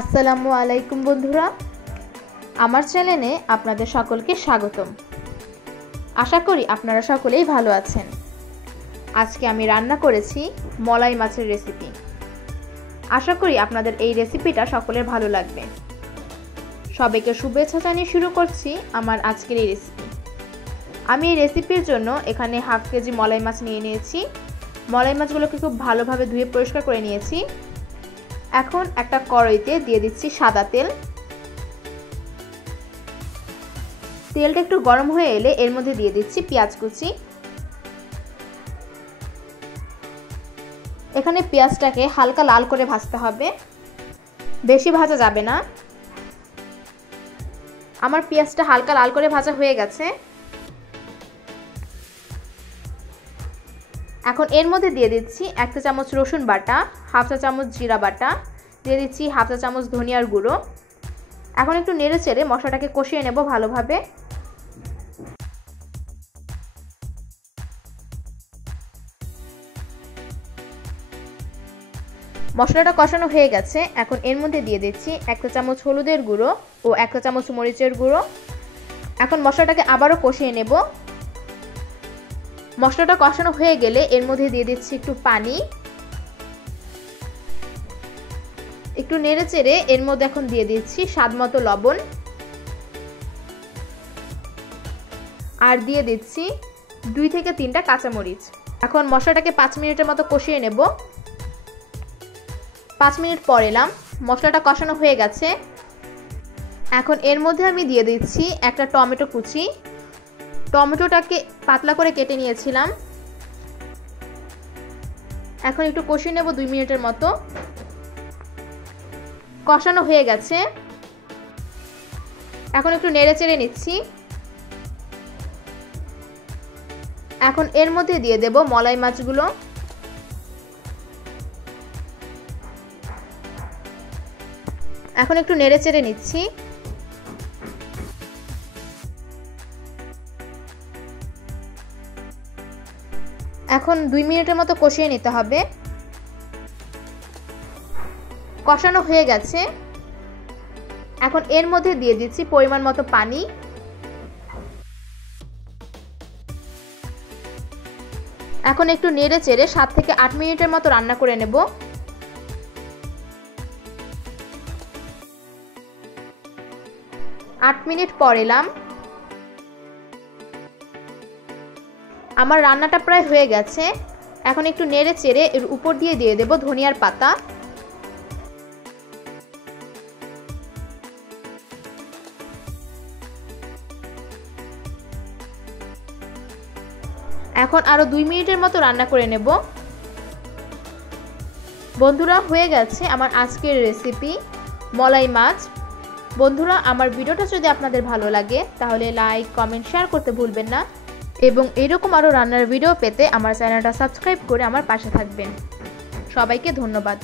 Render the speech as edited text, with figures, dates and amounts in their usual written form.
আসসালামু আলাইকুম বন্ধুরা, আমার চ্যানেলে আপনাদের সকলকে স্বাগতম। আশা করি আপনারা সকলেই ভালো আছেন। আজকে আমি রান্না করেছি মলাই মাছের রেসিপি। আশা করি আপনাদের এই রেসিপিটা সকলের ভালো লাগবে। সবাইকে শুভেচ্ছা জানিয়ে শুরু করছি আমার আজকের এই রেসিপি। আমি এই রেসিপির জন্য এখানে হাফ কেজি মলাই মাছ নিয়ে নিয়েছি। মলাই মাছগুলোকে খুব ভালোভাবে ধুয়ে পরিষ্কার করে নিয়েছি। এখন একটা কড়াইতে দিয়ে দিচ্ছি সাদা তেল। তেলটা একটু গরম হয়ে এলে এর মধ্যে দিয়ে দিচ্ছি পেঁয়াজ কুচি। এখানে পেঁয়াজটাকে হালকা লাল করে ভাজতে হবে, বেশি ভাজা যাবে না। আমার পেঁয়াজটা হালকা লাল করে ভাজা হয়ে গেছে। এখন এর মধ্যে দিয়ে দিচ্ছি 1 চা চামচ রসুন বাটা, হাফ চা চামচ জিরা বাটা, দিয়ে দিচ্ছি হাফ চা চামচ ধনিয়ার গুঁড়ো। এখন একটু নেড়ে চেড়ে মশলাটাকে কষিয়ে নেব ভালোভাবে। মশলাটা কষানো হয়ে গেছে। এখন এর মধ্যে দিয়ে দিচ্ছি 1 চা চামচ হলুদের গুঁড়ো ও 1 চা চামচ মরিচের গুঁড়ো। এখন মশলাটাকে আবারও কষিয়ে নেব। মশলাটা কষানো হয়ে গেলে এর মধ্যে দিয়ে দিচ্ছি একটু পানি। একটু নেড়ে চেড়ে এর মধ্যে এখন দিয়ে দিচ্ছি স্বাদমতো লবণ আর দিয়ে দিচ্ছি 2 থেকে 3টা কাঁচামরিচ। এখন মশলাটাকে 5 মিনিটের মতো কষিয়ে নেব। 5 মিনিট পর এলাম, মশলাটা কষানো হয়ে গেছে। এখন এর মধ্যে আমি দিয়ে দিচ্ছি একটা টমেটো কুচি। টমেটোটাকে পাতলা করে কেটে নিয়েছিলাম। এখন একটু কষিয়ে নেব 2 মিনিটের মতো। কষানো হয়ে গেছে। এখন একটু নেড়ে চেড়ে নিচ্ছি। এখন এর মধ্যে দিয়ে দেব মলাই মাছগুলো। এখন একটু নেড়ে চেড়ে নিচ্ছি। এখন 2 মিনিটের মতো কষিয়ে নিতে হবে। কষানো হয়ে গেছে। এখন এর মধ্যে দিয়ে দিচ্ছি পরিমাণ মতো পানি। এখন একটু নেড়ে চেড়ে 7 থেকে 8 মিনিটের মতো রান্না করে নেব। 8 মিনিট পর এলাম। আমার রান্নাটা প্রায় হয়ে গেছে। এখন একটু নেড়ে চেড়ে এর উপর দিয়ে দেব ধনিয়ার পাতা। এখন আরো 2 মিনিটের মতো রান্না করে নেব। বন্ধুরা, হয়ে গেছে আমার আজকের রেসিপি মলাই মাছ। বন্ধুরা, আমার ভিডিওটা যদি আপনাদের ভালো লাগে তাহলে লাইক, কমেন্ট, শেয়ার করতে ভুলবেন না এবং এরকম আরো রান্নার ভিডিও পেতে আমার চ্যানেলটা সাবস্ক্রাইব করে আমার পাশে থাকবেন। সবাইকে ধন্যবাদ।